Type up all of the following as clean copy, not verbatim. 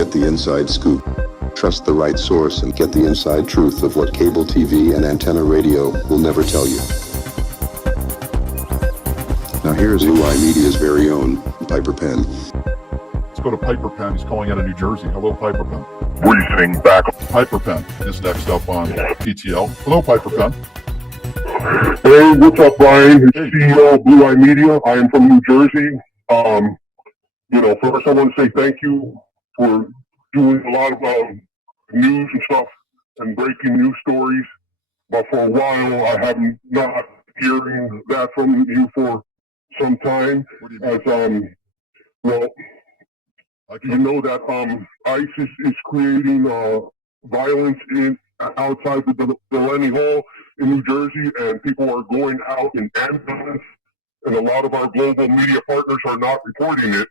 get the inside scoop. Trust the right source and get the inside truth of what cable TV and antenna radio will never tell you. Now here's UI Media's very own Piper Penn. Let's go to Piper Penn. He's calling out of New Jersey. Hello, Piper Penn. Briefing back. Piper Penn is next up on PTL. Hello, Piper Penn. Hey, what's up, Brian? It's CEO of Blue Eye Media. I am from New Jersey. First I want to say thank you for doing a lot of news and stuff and breaking news stories. But for a while, I have not hearing that from you for some time. As you know that ICE is creating violence outside the Deleny Hall in New Jersey, and people are going out in ambulance, and a lot of our global media partners are not reporting it,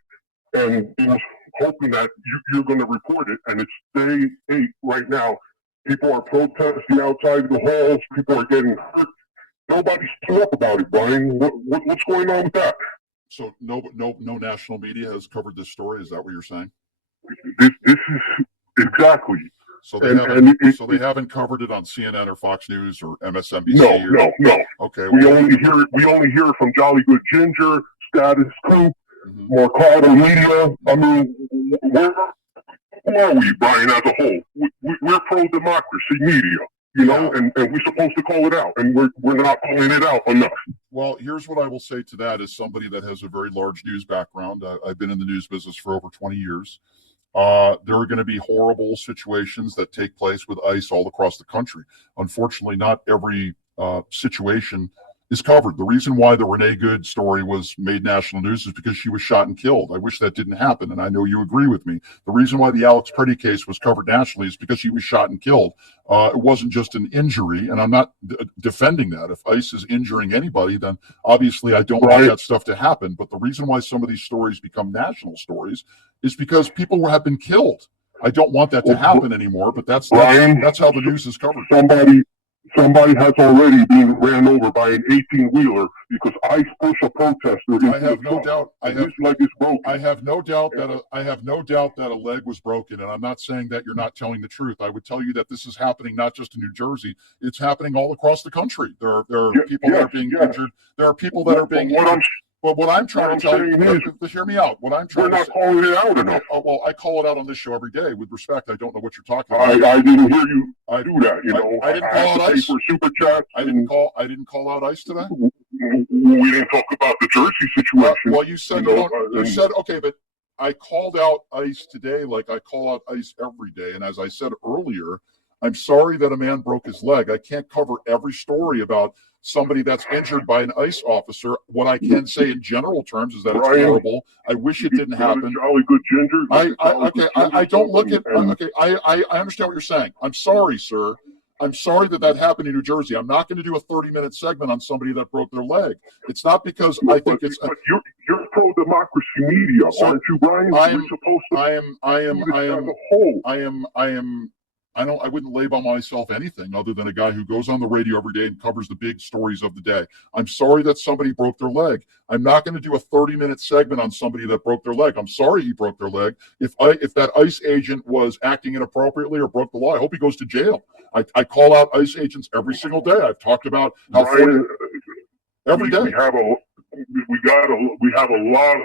and we're hoping that you're going to report it. And it's day 8 right now. People are protesting outside the halls. People are getting hurt. Nobody's talking up about it, Brian. What's going on with that? So no national media has covered this story. Is that what you're saying? This is exactly. So they haven't covered it on CNN or Fox News or MSNBC. No. Okay. We only hear from Jolly Good Ginger, Status Coup, Mercado Media. I mean, who are we, Brian, as a whole? We're pro-democracy media, and we're supposed to call it out, and we're not calling it out enough. Well, here's what I will say to that as somebody that has a very large news background. I've been in the news business for over 20 years. There are going to be horrible situations that take place with ICE all across the country. Unfortunately, not every situation is covered. The reason why the Renee Good story was made national news is because she was shot and killed. I wish that didn't happen, and I know you agree with me. The reason why the Alex Petty case was covered nationally is because she was shot and killed. It wasn't just an injury, and I'm not defending that. If ICE is injuring anybody, then obviously I don't want that stuff to happen. But the reason why some of these stories become national stories is because people have been killed. I don't want that to happen anymore, but that's how the news is covered. Somebody has already been ran over by an 18-wheeler because ICE pushed a protester into the truck. His leg is broken. I have no doubt that a leg was broken, and I'm not saying that you're not telling the truth. I would tell you that this is happening not just in New Jersey; it's happening all across the country. There are people that are being injured. There are people that are being injured. But what I'm trying to tell you is, hear me out. What I'm trying to say, we're not calling it out enough. Well, I call it out on this show every day. With respect, I don't know what you're talking about. I didn't hear you do that. I didn't call out ICE. For super chat. I didn't call out ICE today. We didn't talk about the Jersey situation. Well, you said you said okay, but I called out ICE today, like I call out ICE every day. And as I said earlier, I'm sorry that a man broke his leg. I can't cover every story about somebody that's injured by an ICE officer. What I can say in general terms is that it's horrible. I wish it didn't happen. Jolly Good Ginger. I don't look at. I understand what you're saying. I'm sorry, sir. I'm sorry that happened in New Jersey. I'm not going to do a 30-minute segment on somebody that broke their leg. It's not because I think it's. But you're pro-democracy media, aren't you, Brian? I wouldn't label myself anything other than a guy who goes on the radio every day and covers the big stories of the day. I'm sorry that somebody broke their leg. I'm not going to do a 30-minute segment on somebody that broke their leg. I'm sorry he broke their leg. If that ICE agent was acting inappropriately or broke the law, I hope he goes to jail. I call out ICE agents every single day. I've talked about how every day. We have a lot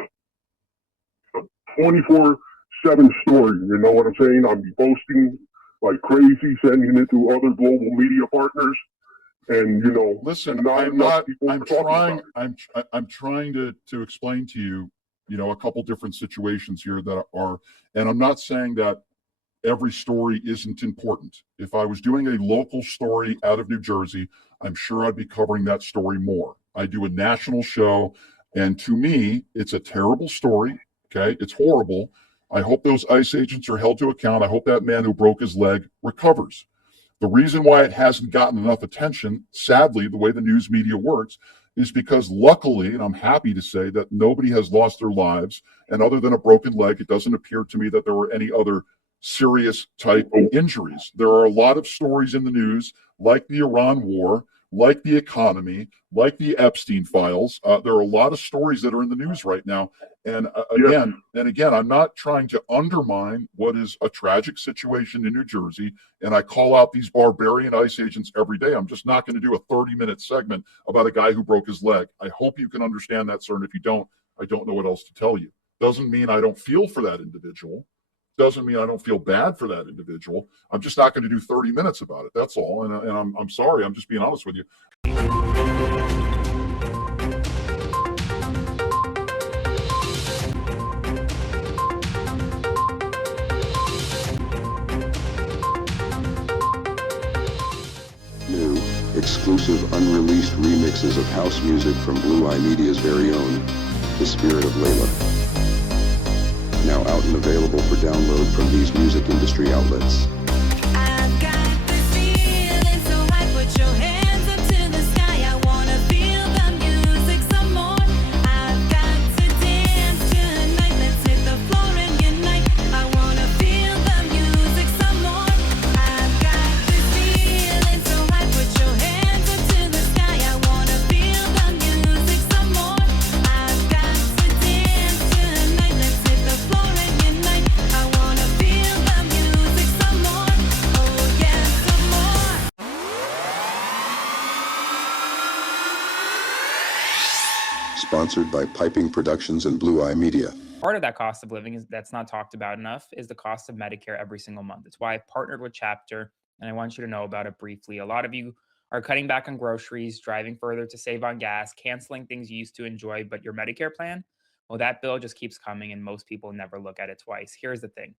of 24/7 stories. You know what I'm saying? I'm posting like crazy, sending it to other global media partners, and listen. I'm trying to explain to you, a couple different situations here that are, and I'm not saying that every story isn't important. If I was doing a local story out of New Jersey, I'm sure I'd be covering that story more. I do a national show, and to me, it's a terrible story. Okay, it's horrible. I hope those ICE agents are held to account. I hope that man who broke his leg recovers. The reason why it hasn't gotten enough attention, sadly, the way the news media works, is because luckily, and I'm happy to say that nobody has lost their lives. And other than a broken leg, it doesn't appear to me that there were any other serious type of injuries. There are a lot of stories in the news, like the Iran war, like the economy, like the Epstein files. There are a lot of stories that are in the news right now. And again, I'm not trying to undermine what is a tragic situation in New Jersey. And I call out these barbarian ICE agents every day. I'm just not going to do a 30-minute segment about a guy who broke his leg. I hope you can understand that, sir. And if you don't, I don't know what else to tell you. Doesn't mean I don't feel for that individual. Doesn't mean I don't feel bad for that individual. I'm just not going to do 30 minutes about it. That's all. And I'm sorry. I'm just being honest with you. New, exclusive, unreleased remixes of house music from Blue Eye Media's very own, The Spirit of Laylah. Now out and available for download from these music industry outlets. I've got this feeling so high, put your hands up to the sky. I wanna feel the music some more. I've got to dance tonight, let's hit the floor and unite. I wanna feel the music some more. I've got this feeling so high, put your hands up to the sky. I wanna feel the music some more. I've got to dance tonight, let's hit the floor and unite. I wanna feel the music some more. Oh yeah, some more. Sponsored by Piping Productions and Blue Eye Media. Part of that cost of living is that's not talked about enough is the cost of Medicare every single month. It's why I partnered with Chapter, and I want you to know about it briefly. A lot of you are cutting back on groceries, driving further to save on gas, canceling things you used to enjoy, but your Medicare plan, well, that bill just keeps coming, and most people never look at it twice. Here's the thing.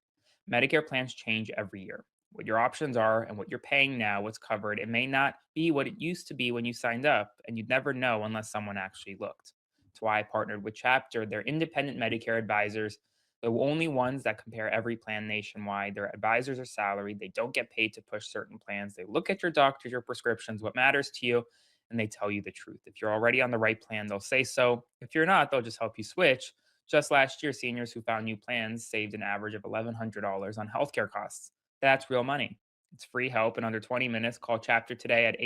Medicare plans change every year. What your options are and what you're paying now, what's covered, it may not be what it used to be when you signed up, and you'd never know unless someone actually looked. That's why I partnered with Chapter. They're independent Medicare advisors, the only ones that compare every plan nationwide. Their advisors are salaried. They don't get paid to push certain plans. They look at your doctors, your prescriptions, what matters to you, and they tell you the truth. If you're already on the right plan, they'll say so. If you're not, they'll just help you switch. Just last year, seniors who found new plans saved an average of $1,100 on healthcare costs. That's real money. It's free help in under 20 minutes. Call Chapter today at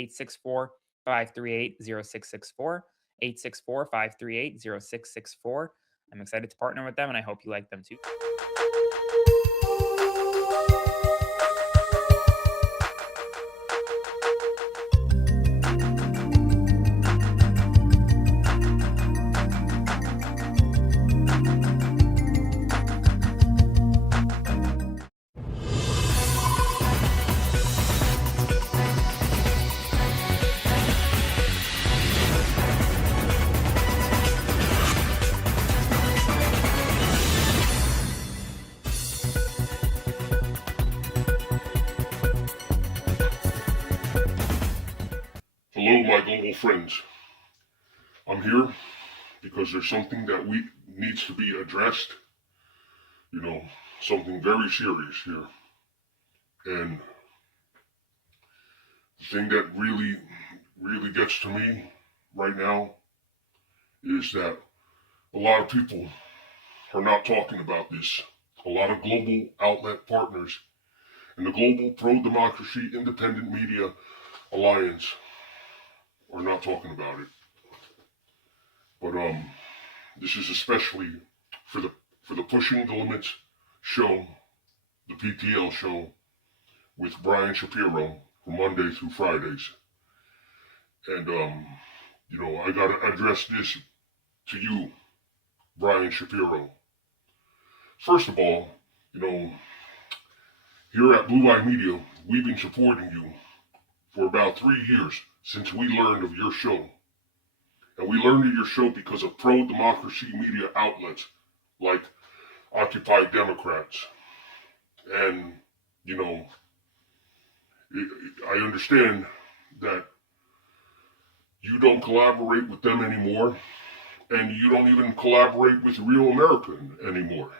864-538-0664. 864-538-0664. I'm excited to partner with them, and I hope you like them too. Hello, my global friends. I'm here because there's something that needs to be addressed. You know, something very serious here. And the thing that really gets to me right now is that a lot of people are not talking about this. A lot of global outlet partners and the Global Pro-Democracy Independent Media Alliance are not talking about it. But this is especially for the Pushing the Limits show, the PTL show with Brian Shapiro from Monday through Fridays. And you know, I gotta address this to you, Brian Shapiro. First of all, you know, here at Blue Eye Media, we've been supporting you for about 3 years since we learned of your show. And we learned of your show because of pro-democracy media outlets like Occupy Democrats. And, you know, I understand that you don't collaborate with them anymore, and you don't even collaborate with Real America anymore.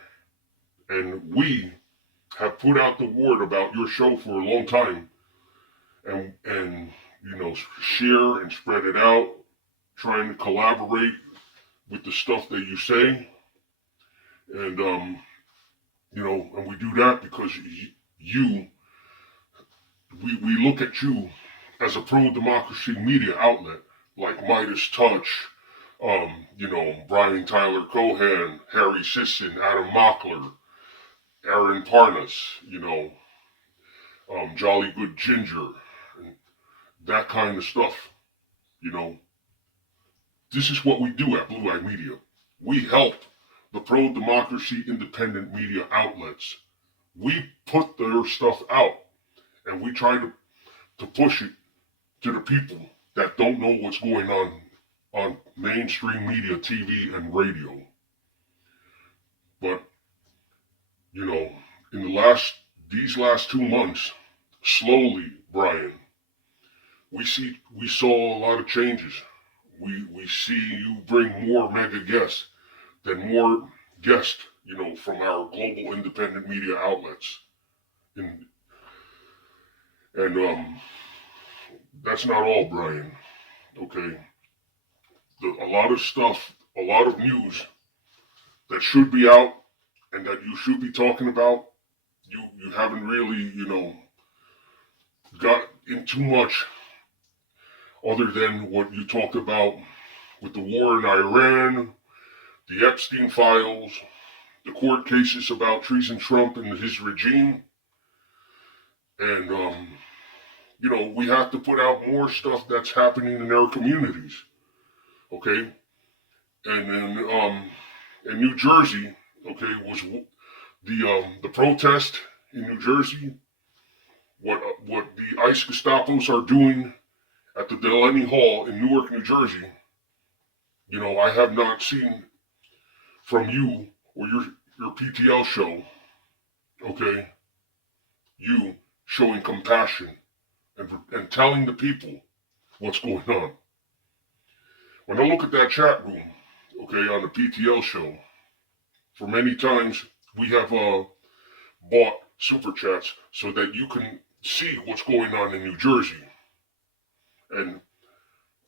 And we have put out the word about your show for a long time, and you know, share and spread it out, trying to collaborate with the stuff that you say. And you know, and we do that because we look at you as a pro-democracy media outlet like MeidasTouch, Brian Tyler Cohen, Harry Sisson, Adam Mockler, Aaron Parnas, Jolly Good Ginger, and that kind of stuff. This is what we do at Blue Eye Media. We help the pro-democracy independent media outlets. We put their stuff out, and we try to push it to the people that don't know what's going on mainstream media, TV, and radio. But, in these last 2 months, slowly, Brian, we saw a lot of changes. We see you bring more mega guests than more guests, from our global independent media outlets. And that's not all, Brian. Okay, a lot of stuff, a lot of news that should be out and that you should be talking about, you haven't really, got in too much other than what you talked about with the war in Iran, the Epstein files, the court cases about treason Trump and his regime. And, we have to put out more stuff that's happening in our communities. Okay? And then, in New Jersey, okay, was the protest in New Jersey, what the ICE Gestapos are doing at the Deleny Hall in Newark, New Jersey. I have not seen from you or your PTL show, okay, you showing compassion and telling the people what's going on. When I look at that chat room, okay, on the PTL show, for many times we have bought super chats so that you can see what's going on in New Jersey, and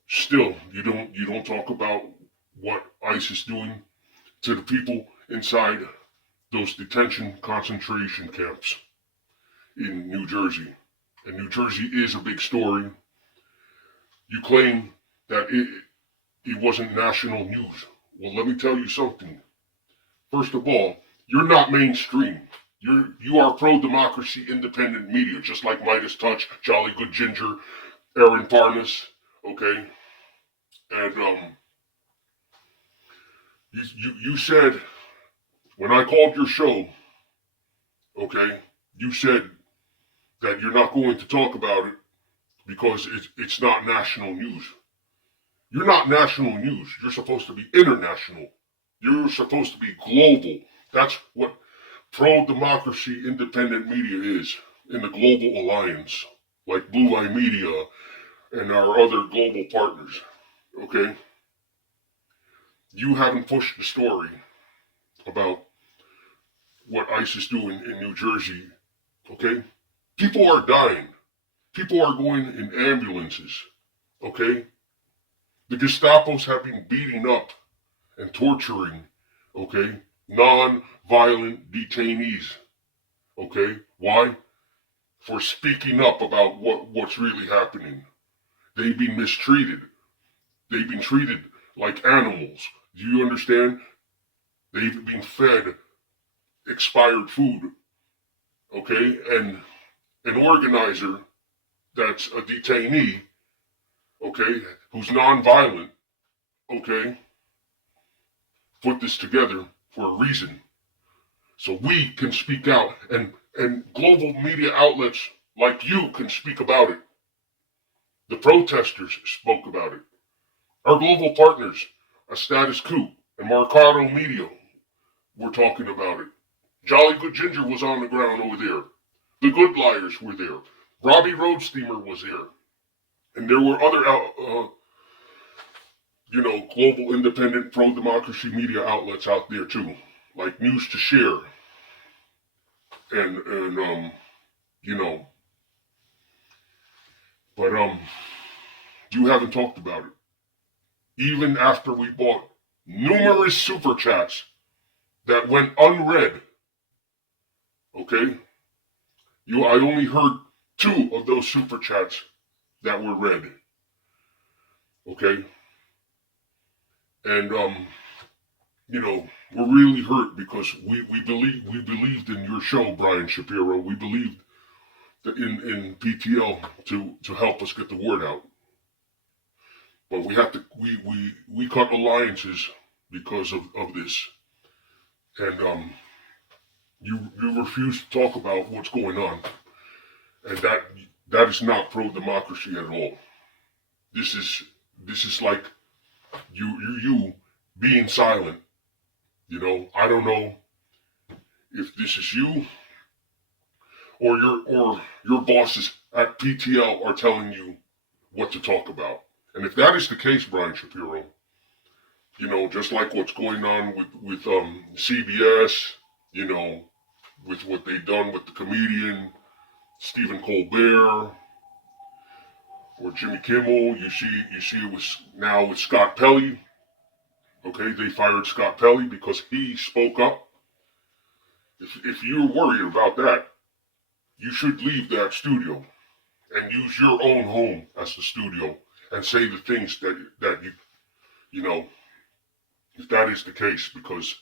still you don't talk about what ICE is doing to the people inside those detention concentration camps in New Jersey. And New Jersey is a big story. You claim that it wasn't national news. Well, let me tell you something. First of all, you're not mainstream. You are pro-democracy independent media, just like MeidasTouch, Jolly Good Ginger, Aaron Parnas, okay? And you said, when I called your show, okay, you said that you're not going to talk about it because it's not national news. You're not national news. You're supposed to be international. You're supposed to be global. That's what pro-democracy independent media is in the global alliance, like Blue Eye Media and our other global partners, okay? You haven't pushed the story about what ICE is doing in New Jersey, okay? People are dying. People are going in ambulances, okay? The Gestapos have been beating up and torturing, okay, non-violent detainees, okay? Why? For speaking up about what's really happening. They've been mistreated. They've been treated like animals. Do you understand? They've been fed expired food, okay? And an organizer that's a detainee, okay, who's non-violent, okay, put this together for a reason. So we can speak out, and global media outlets like you can speak about it. The protesters spoke about it. Our global partners, a Status Coup and Mercado Media, were talking about it. Jolly Good Ginger was on the ground over there. The Good Liars were there. Robby Roadsteamer was there. And there were other, global independent pro-democracy media outlets out there too, like News to Share. But you haven't talked about it. Even after we bought numerous super chats that went unread, okay? I only heard 2 of those super chats that were read. Okay? And, you know, we're really hurt because we believed in your show, Brian Shapiro. We believed in PTL to help us get the word out. But we have to we cut alliances because of this. And you refuse to talk about what's going on. And that is not pro-democracy at all. This is like you being silent. You know, I don't know if this is you or your bosses at PTL are telling you what to talk about. And if that is the case, Brian Shapiro, you know, just like what's going on with CBS, you know, with what they've done with the comedian Stephen Colbert or Jimmy Kimmel, you see it was now with Scott Pelley. Okay, they fired Scott Pelley because he spoke up. If you're worried about that, you should leave that studio and use your own home as the studio and say the things that you know, if that is the case, because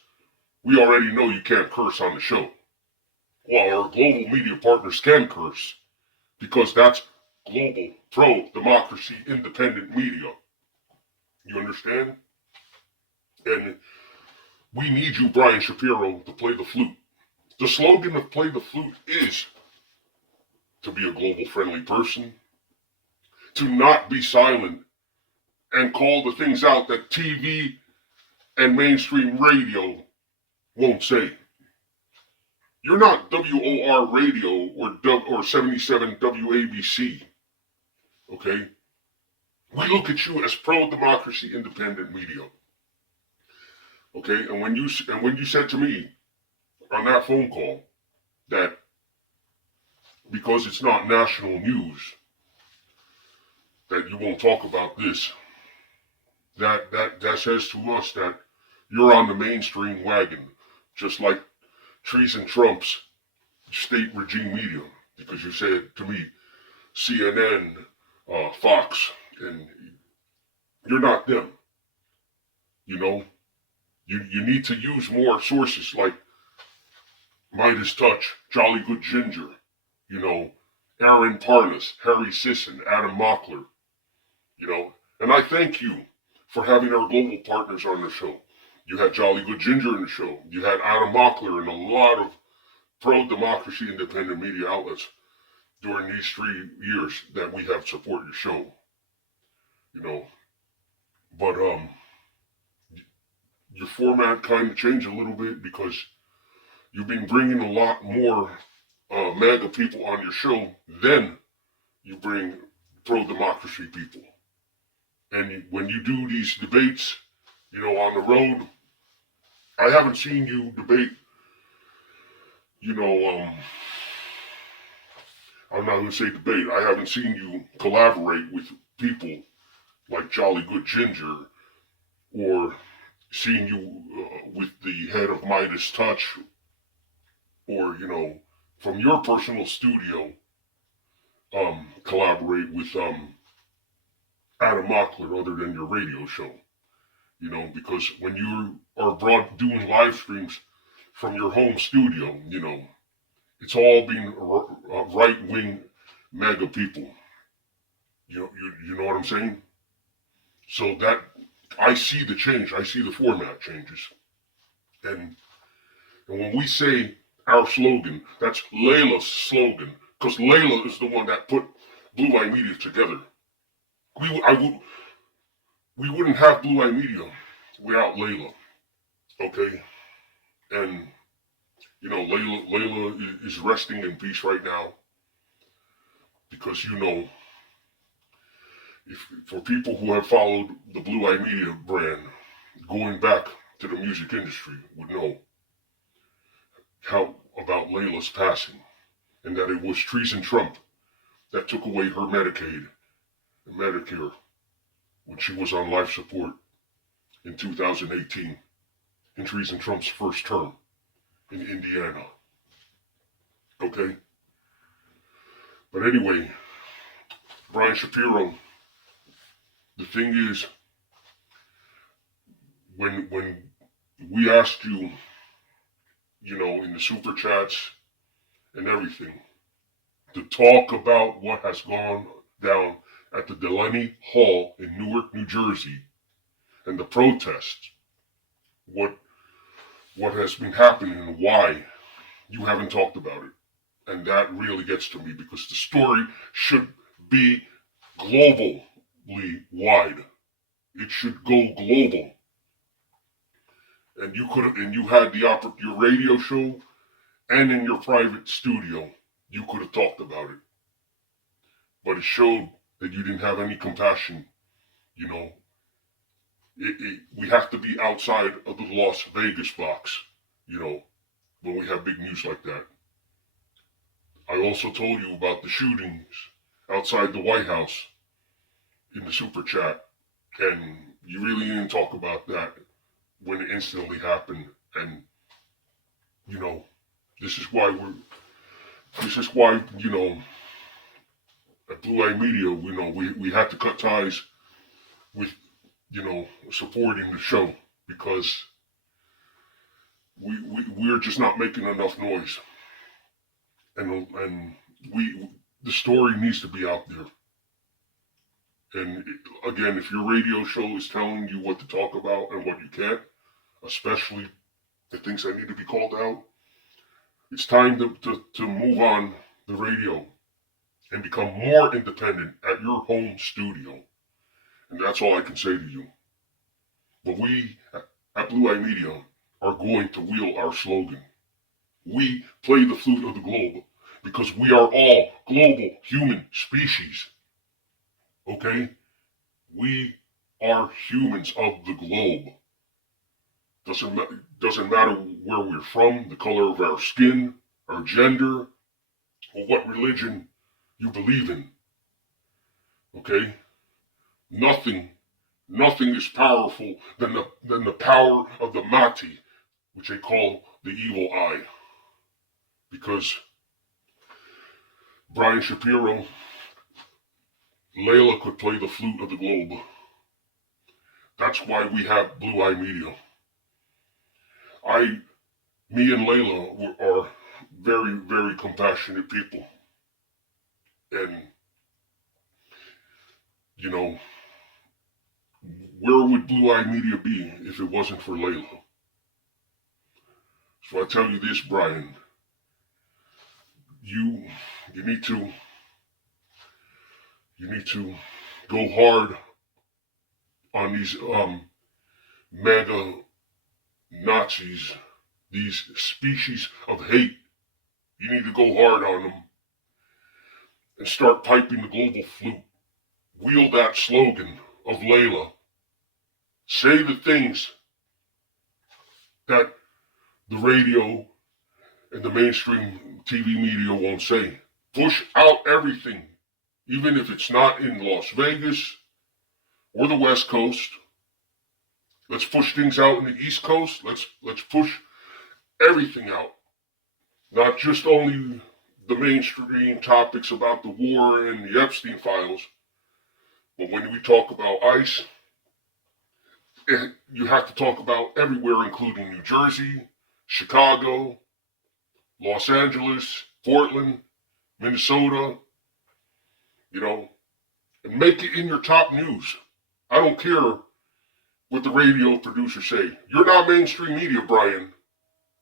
we already know you can't curse on the show. Well, our global media partners can curse because that's global, pro-democracy, independent media. You understand? And we need you, Brian Shapiro, to play the flute. The slogan of Play the Flute is to be a global friendly person, to not be silent and call the things out that TV and mainstream radio won't say. You're not WOR radio or 77 WABC, okay? We look at you as pro-democracy independent media, okay? And when you said to me on that phone call that because it's not national news that you won't talk about this, that says to us that you're on the mainstream wagon, just like Treason Trump's state regime media, because you said to me, CNN, Fox, and you're not them. You know, you need to use more sources like MeidasTouch, Jolly Good Ginger, you know, Aaron Parnas, Harry Sisson, Adam Mockler, you know, and I thank you for having our global partners on the show. You had Jolly Good Ginger in the show. You had Adam Mockler and a lot of pro-democracy independent media outlets during these 3 years that we have supported your show. You know, but your format kind of changed a little bit because you've been bringing a lot more MAGA people on your show than you bring pro-democracy people. And when you do these debates, you know, on the road, I haven't seen you debate, you know, I'm not going to say debate, I haven't seen you collaborate with people like Jolly Good Ginger or seen you with the head of MeidasTouch or, you know, from your personal studio, collaborate with Adam Mockler other than your radio show. You know, because when you are doing live streams from your home studio, you know, it's all being right-wing MAGA people. You know what I'm saying? So that, I see the change. I see the format changes. And when we say our slogan, that's Laylah's slogan, because Laylah is the one that put Blue Eye Media together. We wouldn't have Blue Eye Media without Laylah, okay? And, you know, Laylah is resting in peace right now because, you know, for people who have followed the Blue Eye Media brand, going back to the music industry would know how about Laylah's passing and that it was Treason Trump that took away her Medicaid and Medicare when she was on life support in 2018 in Treason Trump's first term in Indiana. Okay? But anyway, Brian Shapiro, the thing is, when we asked you, you know, in the super chats and everything, to talk about what has gone down at the Deleny Hall in Newark, New Jersey, and the protests, what has been happening and why you haven't talked about it. And that really gets to me, because the story should be globally wide. It should go global. And you could have, and you had your radio show and in your private studio, you could have talked about it. But it showed that you didn't have any compassion. You know, we have to be outside of the Las Vegas box, you know, when we have big news like that. I also told you about the shootings outside the White House in the super chat, and you really didn't talk about that when it instantly happened. And you know, this is why, you know, at Blue Eye Media, you know, we had to cut ties with, you know, supporting the show, because we're just not making enough noise. And the story needs to be out there. And again, if your radio show is telling you what to talk about and what you can't, especially the things that need to be called out, it's time to move on the radio and become more independent at your home studio. And that's all I can say to you. But we at Blue Eye Media are going to wield our slogan. We play the flute of the globe, because we are all global human species. Okay? We are humans of the globe. Doesn't matter where we're from, the color of our skin, our gender, or what religion you believe in. Okay? Nothing is powerful than the power of the Mati, which they call the evil eye. Because Brian Shapiro, Laylah could play the flute of the globe. That's why we have Blue Eye Media. Me and Laylah are very, very compassionate people. And, you know, where would Blue Eye Media be if it wasn't for Laylah? So I tell you this, Brian, you need to go hard on these mega Nazis, these species of hate. You need to go hard on them and start piping the global flute. Wield that slogan of Laylah. Say the things that the radio and the mainstream TV media won't say. Push out everything, even if it's not in Las Vegas or the West Coast. Let's push things out in the East Coast. Let's push everything out. Not just only the mainstream topics about the war and the Epstein files, but when we talk about ICE, you have to talk about everywhere, including New Jersey, Chicago, Los Angeles, Portland, Minnesota, you know, and make it in your top news. I don't care what the radio producers say. You're not mainstream media, Brian.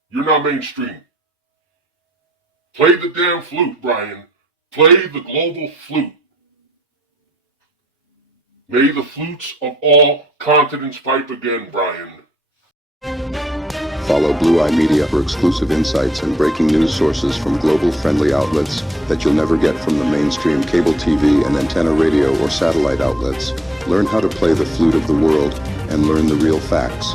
You're not mainstream. Play the damn flute, Brian. Play the global flute. May the flutes of all continents pipe again, Brian. Follow Blue Eye Media for exclusive insights and breaking news sources from global-friendly outlets that you'll never get from the mainstream cable TV and antenna radio or satellite outlets. Learn how to play the flute of the world and learn the real facts.